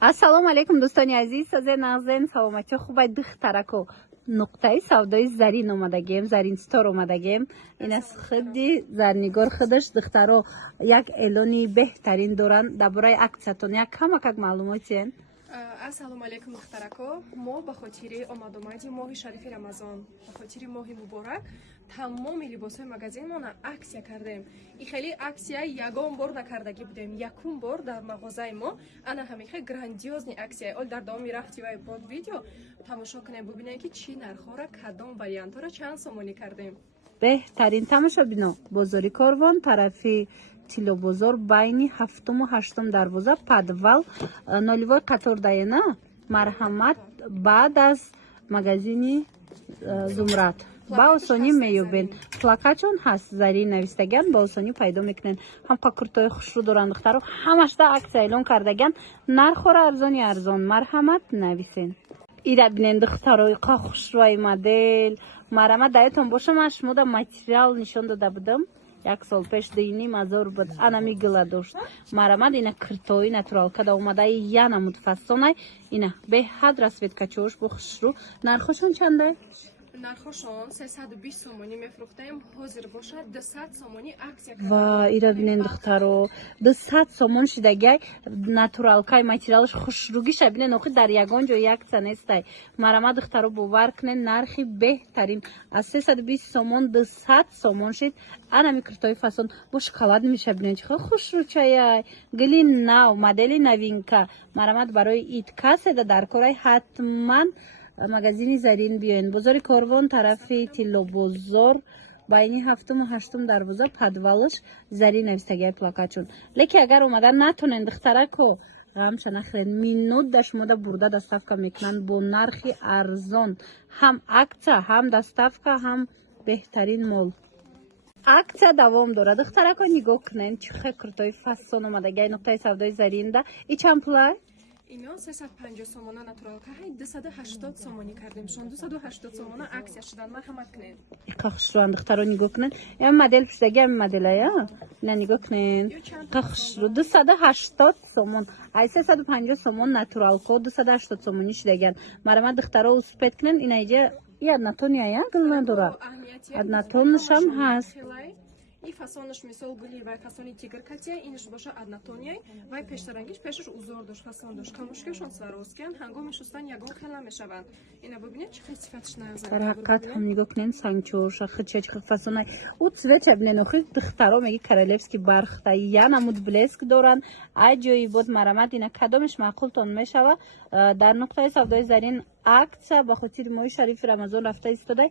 ассалому алайкум дӯстони азиз, созе нағзен саломати хубай духтараку нуқтаи савдои зарин омадагем, зарин стор омадагем. Ин аз худи зарнигор худаш духтаро як эълони беҳтарин доранд. дар бораи аксиятон як камакак маълумотиен? Ассалому алайкум духтарако. мо ба хотири омадомади моҳи шарифи рамазон, ба хотири моҳи муборак тамоми либосҳои магазинмона аксия кардем. И хеле аксия ягон бор накардагӣ будем, якум бор дар мағозаи мо ана ҳамин хеле грандиозни аксия. Ол дар давоми рафти ва bod видео тамошо кунем, бубинем ки чӣ нархҳоро, кадом вариантҳоро чанд сомонӣ кардем. беҳтарин тамошобино, бозори Корвон, тарафи Тилобозор, байни 7-ум ва 8-ум дарвоза, подвал нолевой қатор даена, марҳамат баъд аз магазини Зумрад. ба осонӣ меёбен. Плакатчон ҳаст, зарин навистаган, ба осонӣ пайдо мекунен. ҳамқа куртои хушрӯ доранд духтаро, ҳамашда аксия эълон кардаган. нархҳоро арзони арзон, марҳамат нависен. ира бинен духтаро, иқа хушрӯи модел. марҳамат даётон бошам, аш мода материал нишон дода будам. як сол пеш 2,5 буд. Ана мигила дошт. марҳамат ина киртои натуралка да омадаи яна мутфассонай. Ина беҳад расветкачош бо хушрӯ. нархошон чанде? нархошон 320 сомонӣ мефурӯхтем, ҳозир бошад 200 сомонӣ аксия. Ва ира бинен духтаро, 200 сомон шидагай натуралкай материалш хушрӯгиша бинен, охи дар ягон ҷо якца нестай. марҳамат духтаро, бовар кунен, нархи беҳтарин аз 320 сомон 200 сомон шид. ана микртои фасон бо шоколад меша бинен, чихо хушрӯчаяй, гили нав, модели новинка. марҳамат барои ид каседа дар корай ҳатман магазини зарин биёен. бозори Корвон, тарафи Тилобозор, байни 7-ум ва 8-ум дарвоза, подвалш зарин навистагиай плакатчон. леки агар омада натонен духтарако, ғамша нахӯред, минут да шумо да бурда доставка мекунанд бо нархи арзон. ҳам акция, ҳам доставка, ҳам беҳтарин мол. акция давом дорад. духтарако, нигоҳ кунен чихе куртои фасон омадагиай нуқтаи савдои заринда. и чанд пулай? ино 350 сомона натуралка, ҳай 280 сомонӣ кардемшон. 280 сомона аксия шудан, марҳамат кунед. иқа хушрӯанд духтаро, нигоҳ кунен. ям модел пушдаги ам моделая. ина нигоҳ кунен. иқа хушрӯ 280 сомон. ай 350 сомон натуралко 280 сомонӣ шидаган. марҳамат духтаро, успет кунен. ина иҷа и однотония я гул надорад. однотоншам ҳаст. и фасонаш мисол гули вай фасони тигркатия, инаш боша однотония, вай пештарангиш пешаш узор дошт, фасон дошт. камушкашон свароскан, ҳангоми шустан ягон хела мешаванд. ина бубинед чихе сифаташ назар. дар ҳақиқат ҳам нигоҳ кунен, санчоша хича чихе фасонай. у цвеча бинен, охи духтаро меги королевский бархта, яна муд блеск доранд. ай ҷои бод, марҳамат ина кадомиш маъқултон мешава. дар нуқтаи савдои зарин акция ба хотири моҳи шарифи рамазон рафта истодай,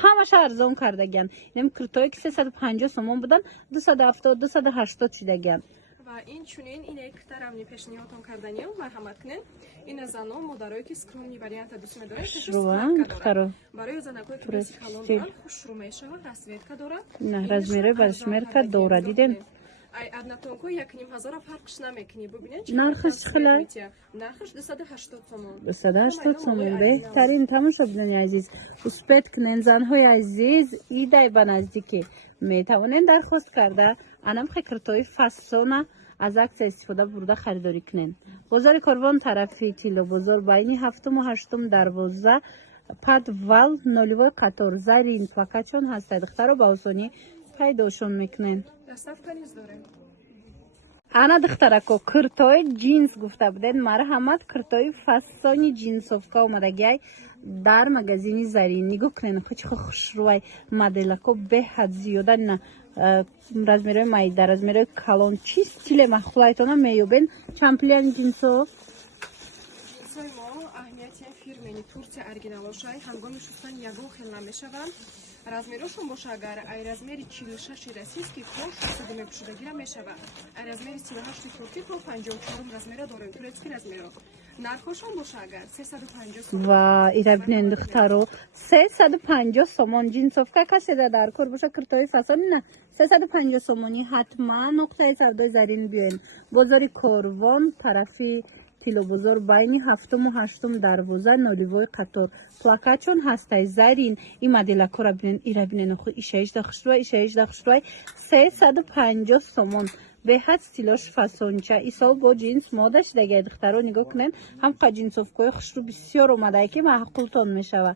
ҳамаша арзон кардаган. инам куртое ки 350 сомон будан 270 280 шидаган. ва инчунин ин тарамни пешниҳотон карданем, марҳамат кунед. ина занон модарое ки скромни варианта дӯст медоранд, барои занакое ки беси калон доранд, хушрӯ мешава, расветка дорад. на размери размерка дорад. дидем ай однотонко 1,5 фарқш намекунӣ. бубинед нархаш чӣ? нархаш 280 сомон. 280 сомон. беҳтарин тамошобинони азиз, успет кунен занҳои азиз, идай ба наздикӣ метавонен дархост карда анам куртои фасона аз аксия истифода бурда харидорӣ кунен. бозори Корвон, тарафи Тилобозор, байни 7-ум ва 8-ум дарвоза, подвал нолевой қатор, зарин плакатчон ҳастай. духтаро ба осонӣ пайдошон мекунен. доставка низ дорем. ана духтарако, куртои джинс гуфта будед, марҳамат куртои фасони джинсовка омадагиай дар магазини зарин. нигоҳ кунен, чихо хушрӯай моделако беҳад зиёда. на размерои майда, размерои калон, чи стиле махулайтона меёбен. чанд пулиян джинсо? ҷинсои мо аҳамияти фирмени Турсия оригиналошай, ҳангоми шустан ягон хел намешаванд. размерошон боша агар ай размери 46 расийский то 600 мепушидагира мешава. ай размери 38 турки то 54 размера дорем, турецкий размеро. нархошон боша агар 350 сомон. ва ира бинен духтаро, 350 сомон джинсовка каседа дар кор боша куртои фасон, ина 350 сомонӣ ҳатман нуқтаи савдои зарин биёен. бозори Корвон, тарафи Тилобозор, байни 7-ум ва 8-ум дарвоза, нолевой қатор, плакатчон ҳастай зарин. и моделакора бинен, ира бинен, охи ишаиш да хушрӯай, 350 сомон. беҳад стилош фасонча исол бо джинс мода шидаги духтаро нигоҳ кунен ҳамқа джинсовкои хушрӯ бисёр омадаи ки маъқултон мешава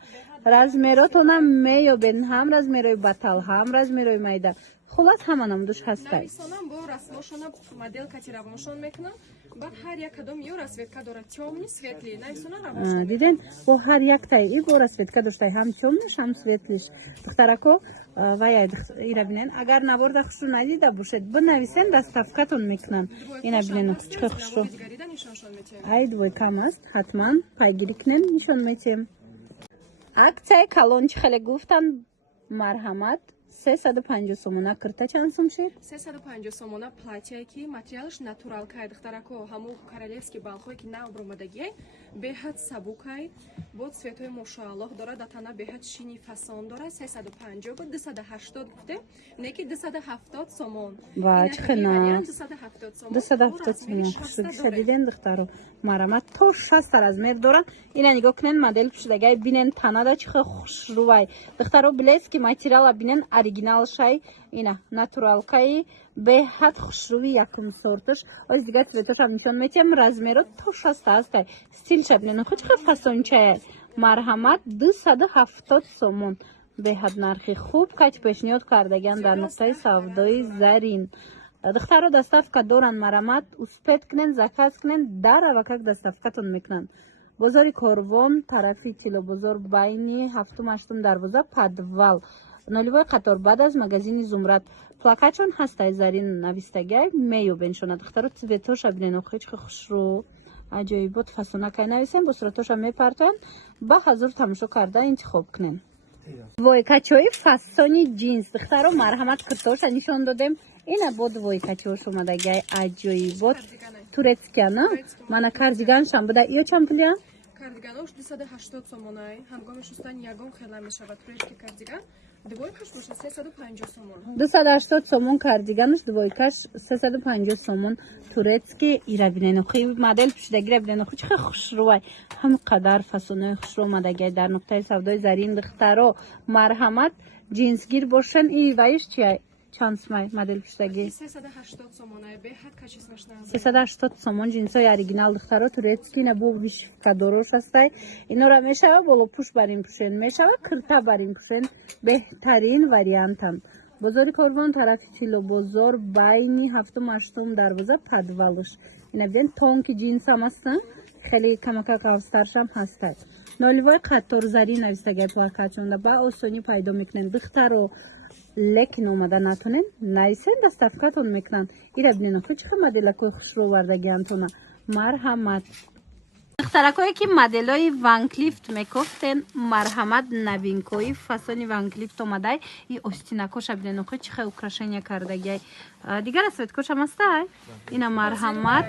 размеротонам меёбен ҳам размерои батал ҳам размерои майда хулас ҳама намудуш ҳастай нависонам бо расмошона моделкати равоншон мекунам баъд ҳар як кадом ё расветка дорад тёмни светли нависона равоншон диден бо ҳар яктаи и бо расветка доштай ҳам тёмниш ҳам светлиш духтарако ваяй ира бинен агар наборда хушрӯ надида бошед бинависен дастафкатон мекунам ина бинен чихе хушрӯ ай двойкам аст ҳатман пайгирӣ кунен нишон метиҳем аксияи калон чихеле гуфтан марҳамат 350 сомона кирта чанд сум шир 350 сомона платьяе ки материалаш натуралкай духтарако ҳамо королевский балхое ки навб омадагиай беҳад сабукай бо цветои мошааллоҳ дорад датана беҳад шини фасон дорад 350 бо 280 гуфте неки 270 сомон ва чихена 270 сомон 270 сомон хушрӯгиша диден духтаро марҳамат то 60 размер дорад ина нигоҳ кунен модел пушидагай бинен танада чихе хушрӯвай духтаро билески материала бинен оригиналшай ина натуралкаи беҳад хушрӯви якум сорташ оз дигар цветошам нишон метиҳам размеро то 60 ҳастай стилша бинен хучихе фасончае марҳамат 270 сомон беҳад нархи хуб кач пешниҳод кардагиан дар нуқтаи савдои зарин духтаро доставка доранд марҳамат успед кунен заказ кунен дар авакак доставкатон мекунанд бозори корвон тарафи тилобозор байни 7-8 дарвоза подвал нолевой қатор баъд аз магазини зумрад плакатчон ҳастай зарин навистагай меёбеншона духтаро цветоша бинен охичихе хушрӯ аҷоибот фасонакай нависен бо суратоша мепартоянд ба ҳазур тамошо карда интихоб кунен двойкачои фасони джинс духтаро марҳамат киртоша нишон додем ина бо двойкачош омадагай аҷоибот турецкиана мана кардиганшам буда иё чанд пулиям кардиганош 280 сомонай ҳангоми шустан ягон хела мешавад турецки кардиган двойкаш боша 350 сомон 280 сомон кардиганш двойкаш 350 сомон турецки ира биненохи модель пушидагира биненохи чихе хушрӯвай ҳам қадар фасонои хушрӯ омадагай дар нуқтаи савдои зарин духтаро марҳамат джинсгир бошен и ваиш чия чанд сумай модель пушидаги 380 сомонай беҳад качисмашна 380 сомон джинсои оригинал духтаро турецки на бо вишификадорош ҳастай инора мешава боло пуш бар ин пушен мешава кирта бар ин пушен беҳтарин вариантам бозори корвон тарафи тилобозор байни 7-8 дарвоза подвалш ина биден тонки джинсам астан хеле камакак австаршам ҳастай нолевой қатор зарин навистагай плакатшонда ба осонӣ пайдо мекунен духтаро лекин омада натонен нависен доставкатон мекунанд ира бинен чихе моделакои хушрӯвардагиантона марҳамат духтаракое ки моделои ванклифт мекофтен марҳамат новинкои фасони ванклифт омадай и остинакоша бинен чихе украшения кардагиай дигар светкошам астай ина марҳамат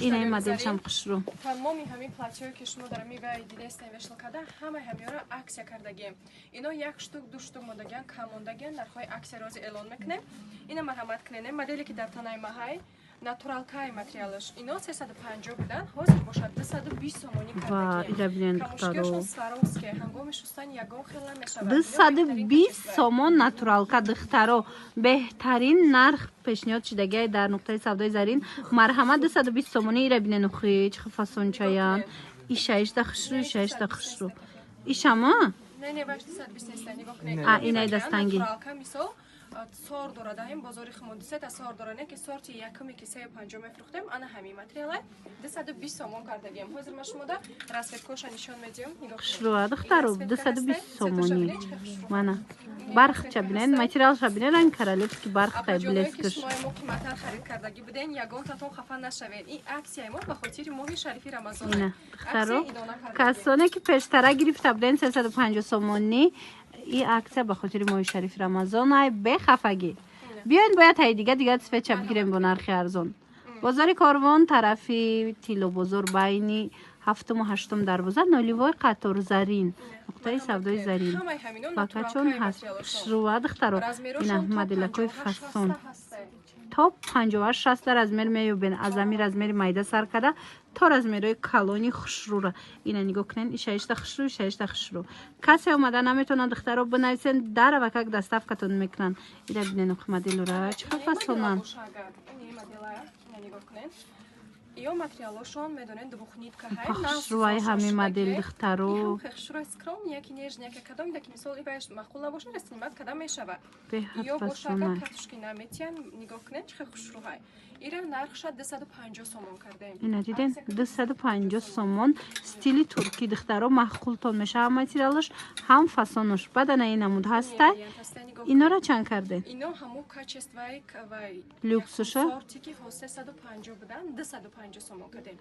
ина ин моделшам хушрӯ тамоми ҳамин платьёе ки шумо дар мивай дидестен вешл карда ҳамаи ҳамёра аксия кардагием ино як штук ду штук мондагиан кам мондагиан нархҳои аксия рози эълон мекунем ина марҳамат кунене моделе ки дар танаи маҳай натуралкай материалаш ино 350 будан ҳозир бошад 220 сомонӣ кардагием камушкиёшон сваровске ҳангоми шустан ягон хел намешавад 220 сомон натуралка духтаро беҳтарин нарх пешниҳод шидагиай дар нуқтаи савдои зарин марҳамат 220 сомонӣ ира биненухи чихе фасончаян иша ишта хушрӯ иша ишта хушрӯ ишама не баш 220 нест нигоҳ кунед инаи дастанги сор дора даҳем бозори химодисета сор дора не ки сорти якуме ки 350 мефрӯхтем ана ҳамин материалай 220 сомон кардагием ҳозир ма шумода расветкоша нишон медиҳам нигоҳ хушрӯа духтаро 220 сомонӣ мана бархча бинен материалша бинен ан королевский бархтай блескаш шумо мо қиматтар харид кардагӣ буден ягон татон хафа нашавед ин аксияи мо ба хотири моҳи шарифи рамазон духтаро касоне ки пештара гирифта буден 350 сомонӣ и акция ба хотири моҳи шарифи рамазон ай бехафагӣ биёин бояд ҳай дига цветча бигирем бо нархи арзон бозори корвон тарафи тилобозор байни 7-8 дарвоза нолевой қатор зарин нуқтаи савдои зарин плакатчон ҳаст хушрӯа духтаро ина моделакои фасон то 58-60 размер меёбен аз ҳамин размери майда сар карда تا размерهای کالونی خشرو را اینا نگاه کنین. این شایسته خشرو، شایسته خشرو. کسی اومده نمیتونن دخترها بنویسن در و که دستافکتون میکنن. اینا ببینین مدل را چقدر فسونن. ё материалошон медонен двухнитка ҳай خشروهای همین مدل دخترو. خشру скром яки нежни яки кадом даки мисол ибаш мақул набошад истимат кадам мешава Беҳад ё бошага фасонай. катушки наметиян нигоҳ кунед чихе хушру ҳай ира нархша 250 сомон кардем. اینا دیدین 250 سومون. استیلی ترکی دخترها مخلوطون میشه. هم متریالش هم فسونش. بعد نه این نمود هسته. اینا را چند کرده؟ اینا همو کچست وای لوکسشه؟ سورتی که 350 بودن 250 سومون کردیم.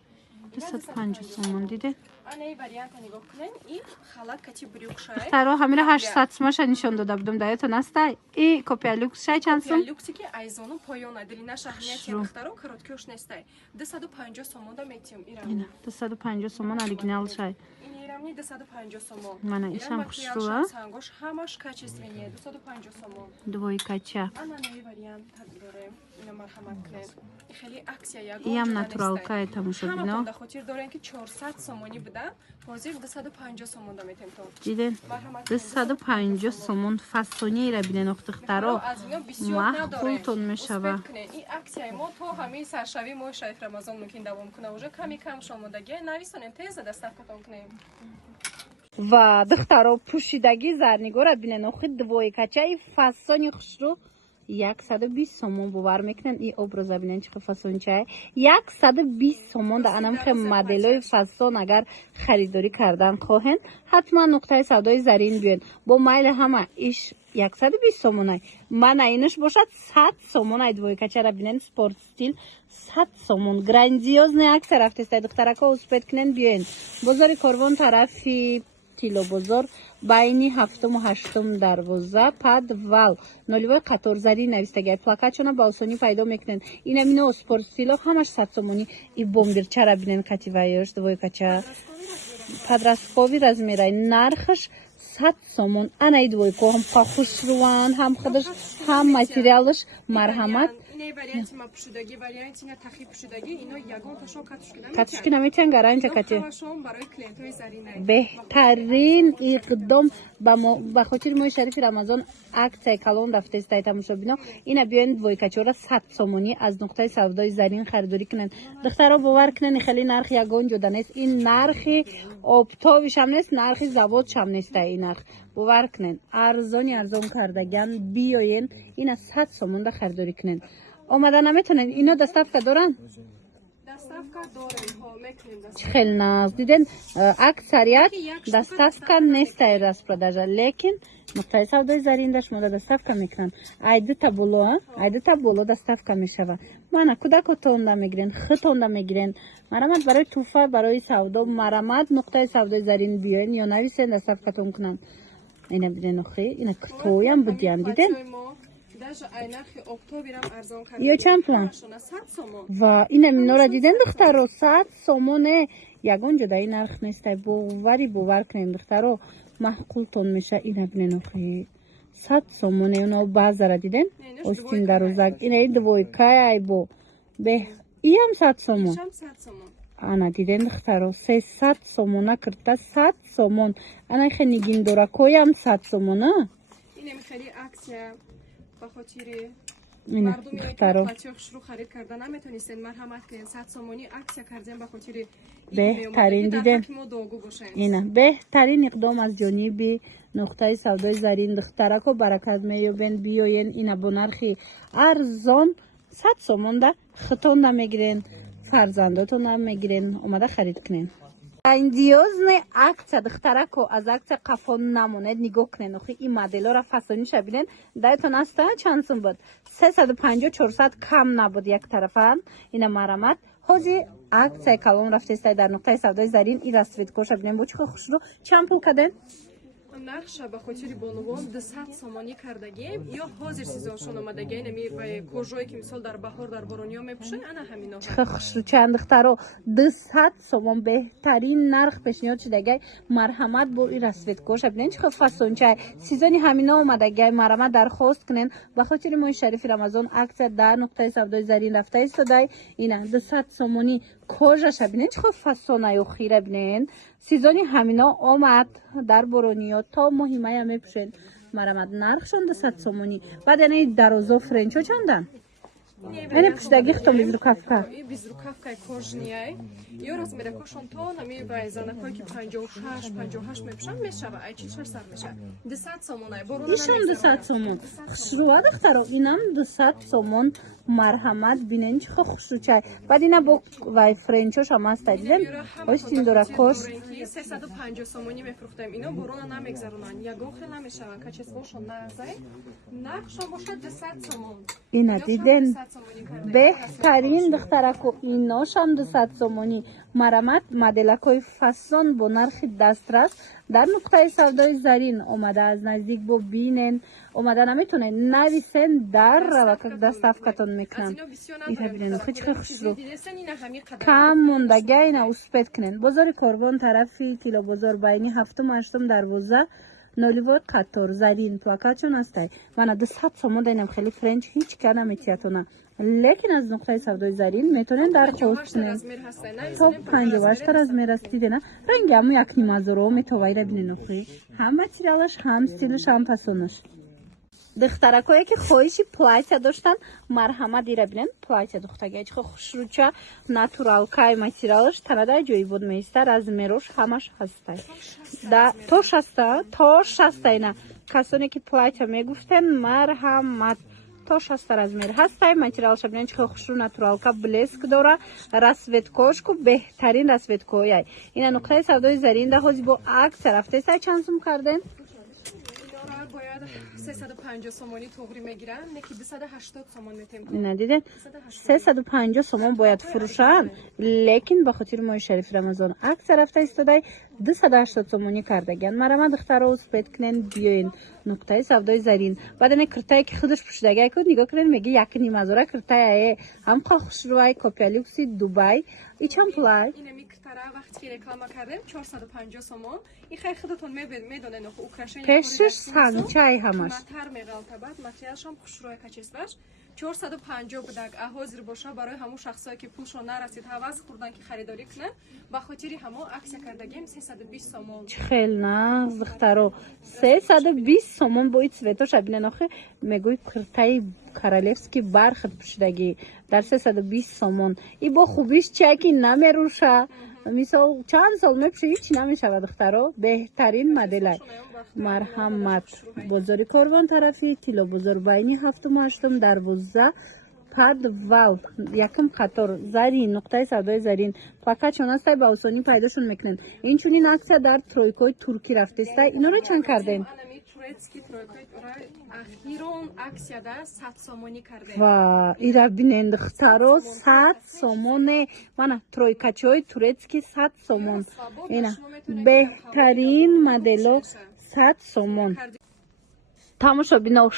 250 سومون دیده؟ انا این واریانت نگاه کنین این خالات کتی بریوک شای دخترها همین 800 سومش نشون داده بودم دایتون هسته. این کپیا لوکس شای چند سوم؟ لوکسی که ایزونو پایان دلینا شهریتی دخترها کروتکوش نسته 250 سومون دا میتیم اینا 250 سومون اوریجینال شای. این ایرانی 250 سومون. من ایشم خشروه. سانگوش همش کچسترینیه 250 سومون. دوی کچه. انا نوی واریانت داره. اینا مرحمت کنید. خیلی عکسیا یگو. یم ناتورال کای تماشا بینم. همه خاطر دارن که 400 سومونی بودن. حاضر 250 سومون دا میتیم تو. دیدین 250 سومون فسونی را بینن دخترها مخلوطون میشوه. این عکسای ما تو همین سرشوی ما شریف رمضان ممکن دوام کنه. اوجا کمی کم شمردگی نویسونیم تیز دست کتون کنیم. و دخترها پوشیدگی زرنگار را بینن خود دوی کچه فسونی خشرو 120 سومون باور میکنن. این ابراز ببینن چه فسون چه 120 سومون در انم خیلی مدلای فسون اگر خریداری کردن خواهن حتما نقطه سودای زرین بیان با مایل همه ایش 120 سومونای من اینش باشد 100 سومونای دوی کچه را بینن سپورت استیل 100 سومون گراندیوز نه اکثر رفته است دخترکا اسپید کنن بیان بازار کاروان طرفی تیلو بازار بینی هفتم و هشتم دروازه پد ول نولیوی قطار زری نویستگی پلاکت چونه با آسانی پیدا میکنن. این امینه اسپورت استیل همش 100 سومونی ای بومبیر چرا بینن کتیوایش دوی کچه پدرسکوی размерай нархаш 100 сомон. Ана и двойко هم خشروان هم خودش هم материалش марҳамат. این واریانت ما پوشیدگی واریانت اینا تخی پوشیدگی اینا یگان تاشون کاتشکی نمیتونن گارانتی کاتی. برای کلینت‌های زرینه. بهترین اقدام با خاطر ما شریف رمضان акция کالون رفته است تماشا بینم. اینا بیاین دوی کچورا 100 سومونی از نقطه سودای زرین خریداری کنن. دخترها باور کنن خیلی نرخ یگان جدا نیست. این نرخی آبتابیش هم نیست نرخی زبادش هم نیست. این نرخ باور کنن ارزان کردگان بیاین اینا 100 سومون دا خریداری کنن. آمدن نمیتونن اینا دستافکا دارن؟ دستافکا دارن ها میکنیم. خیلی ناز دیدن اکثریت دستافکا نیست راست پرداجا لیکن نقطه سودای زرین داشت مورد دستافکا میکنن. ایده تا بولو دستافکا میشوه. من کودکتون دا میگیرن خطون دا میگیرن مرامت برای توفه برای سودا مرامت نقطه سودای زرین بیاین یا نویسن دستافکاتون کنن. اینا ببینن اخی اینا کتویم بودیم دیدن یا چند پلان و این اینا را دیدن دخترها 100 سومونه یگان جدایی نرخ نیست. باور کنین دخترها محقولتون میشه. اینا ببینن اخی 100 سومونه اونا باز را دیدن استین دروزک این دوی کای بو به یم 100 سومون انا دیدن دخترها 300 سومونه کرده 100 سومون انا خیلی نگین دورا کویم 100 سومونه این خیلی عکسه با خاطر این دخترها شروع خرید کردن نمیتونستین مرحمت کنین 100 سومونی عکس کردن با خاطر بهترین دیدن اینا بهترین اقدام از جانب نقطه سودای زرین دخترکو برکت مییابین بیاین اینا با نرخی ارزان 100 سومون دا خطون نمیگیرین فرزنداتون نمیگیرین اومده خرید کنین. گراندیوزنی акция دخترکو از акция قفون نمونه نگاه کنین. این مدل را فسونی شبینین دایتون است چند سوم بود 350 400 کم نبود یک طرفا. اینا مرامت حاجی акция کالون رفته است در نقطه سودای زرین این راستوید کوش ببینیم بچه خوش رو چند پول کردن نقشه به خاطر بانوان 200 سومانی کردگیم یا حاضر سیزاشون آمدگی نمی و کожایی که مثال در بهار در بارونیا میپوشن انا همینا چه خوش رو چند دخترها 200 سومان بهترین نرخ پیشنهاد شدگی مرحمت با این راستوید کوش ببینین چه فسون چای سیزانی همینا آمدگی مرحمت درخواست کنین به خاطر ما شریف رمضان акция در نقطه سودای زرین رفته است اینا 200 سومانی کجاش بینین چه فسونه و خیره بینین سیزونی همینا آمد در برونیا تا مهمه هم میپشن مرامد نرخشون 200 سومونی بعد یعنی درازو فرنچو چندن یعنی پشتگی ختم بیزروکافکا بیزروکافکای کожніє. І розміри кошонто на мій байзана койки 58 میپشن میشه و ای چی سر میشه 200 سومونای برون ایشون 200 سومون خشروا دخترو اینم 200 سومون مرحمت بینن چه خوشو چای بعد اینا با وای فرنچوش هم است دیدن این دورا کوش 350 سومونی میفروختم اینو برون نمیگذرونن یگو خیلی نمیشون کچسوشو نازای نقشو باشه 200 سومون اینا دیدن بهترین دخترکو ایناش هم 200 سومونی مرامت مدلکای فسان با نرخ دسترس در نقطه سودای زرین اومده از نزدیک با بینن اومده نمیتونه نویسن در روکک دست افکتون میکنن ایره بینن خیلی خوش رو کم موندگه اینا اسپت کنن بازار کربان طرفی کیلو بازار بینی هفتم هشتم دروازه نولیور قطار زرین پلاکت چون هسته من 200 سومون دینم خیلی فرنچ هیچ که نمیتیتونه لیکن از نقطه سودای زرین میتونن در خود کنن تا 58 از میرستی دیدن رنگ همو یک نیم از رو میتوایره بینن اخوی هم متریالش هم ستیلش هم پسونش دخترکایی که خواهشی پلایت داشتن مرحمت دیره بینن پلایت دخترگه چه خوش رو چه ناتورال کای متریالش تنده جایی بود میستر از میروش همش هسته توش هسته اینا کسانی که پلایت میگفتن مرحمت توش هسته از میر هسته متریالش بینن چه خوش رو ناتورال کا بلسک داره رسوت کوشکو بهترین رسوت کویای اینا نقطه سودای زرین ده هزی با عکس رفته سای چند سوم کردن باید 350 سومونی توغری میگیرن نکی 280 سومون میتیم ندیدن 350 سومون باید فروشن لیکن به خاطر ماه شریف رمضان عکس رفته ایستاده 280 سومونی کردگن مرا دخترا اسپت کنن بیاین نقطه سودای زرین بعد این کرتای که خودش پوشیدگی کد نگاه کنن میگه یک نیم هزار کرتای هم خوش روی کاپیالیکسی دبی ایچم پلای وقتی رکلام کردیم 450 سومون این خیلی خودتون میدونن که اوکراین پشش سانچای همش ماتر میغلطه بعد ماتریالش هم خوش روی کچسبش 450 بدک حاضر باشه برای همون شخصایی که پولشون نرسید حواس خوردن که خریداری کنن با خاطر همون عکس کردگیم 320 سومون خیلی نه دخترو 320 سومون با ایت سویتوش ببینن آخه میگوی کرتای کارالفسکی برخط پوشیدگی در 320 سومون این با خوبیش چکی نمیروشه مثال چند سال میپشه هیچی نمیشه دخترو بهترین مدل مرحمت بازار کاروان طرفی کیلو بازار بینی هفتم و هشتم دروازه پرد ول یکم قطار زرین نقطه سودای زرین فقط چون هسته به آسانی پیداشون میکنن این چون این عکس در ترویکای ترکی رفته است اینا رو چند کردن اخیرون عکس ده 100 سومونی کرده و ایرا بینن دخترو 100 سومون من ترویکاچوی تورецکی 100 سومون اینا بهترین مدلو 100 سومون تماشا بینو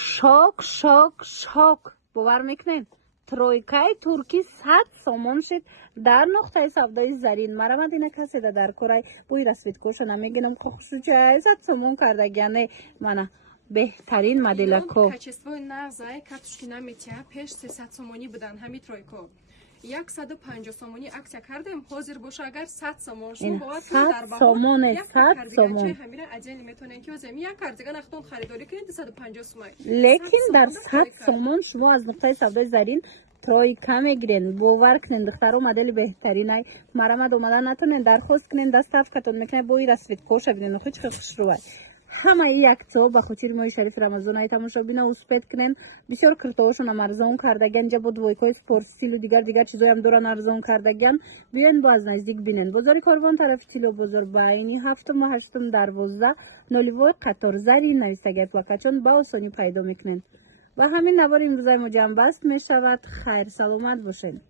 شاک باور میکنین ترویکای ترکی 100 سومون شد در نقطه سودای زرین مرا مدینه کسی در کورای بوی رسوید کوشو نمیگنم خوشو چه 100 سومون کرده یعنی من بهترین مدلکو کچسوی نازای کاتوشکی نمیتیا پیش 300 سومونی بودن همین ترویکو 150 سومونی عکس کردیم حاضر باشه اگر 100 سومون شما باید 100 سومون 100 سومون همین عجلی میتونن که زمین یک کاردیگان اختون خریداری کنید 250 سومون لیکن در 100 سومون شما از نقطه سودای زرین ترویکا میگیرین باور کنین دخترو مدل بهترینای مرامد اومدن نتونین درخواست کنین دست افکتون میکنه بوی رسوید کوش ببینین خیلی خوش روی همه یک تو با خاطر ماه شریف رمضان های تماشا بینا اسپت کنن بسیار کرتاشون هم ارزان کردگن جا بود وایکای سپورتسیل و دیگر چیزایی هم دوران ارزان کردگن بیان با از نزدیک بینن بازار کاروان طرف کیلو بازار بینی هفتم و هشتم دروازه نولیوی قطار زرین نویسته پلاکچون با آسانی پیدا میکنن و همین نوار امروزای ما جمع بست میشود خیر سلامت باشین.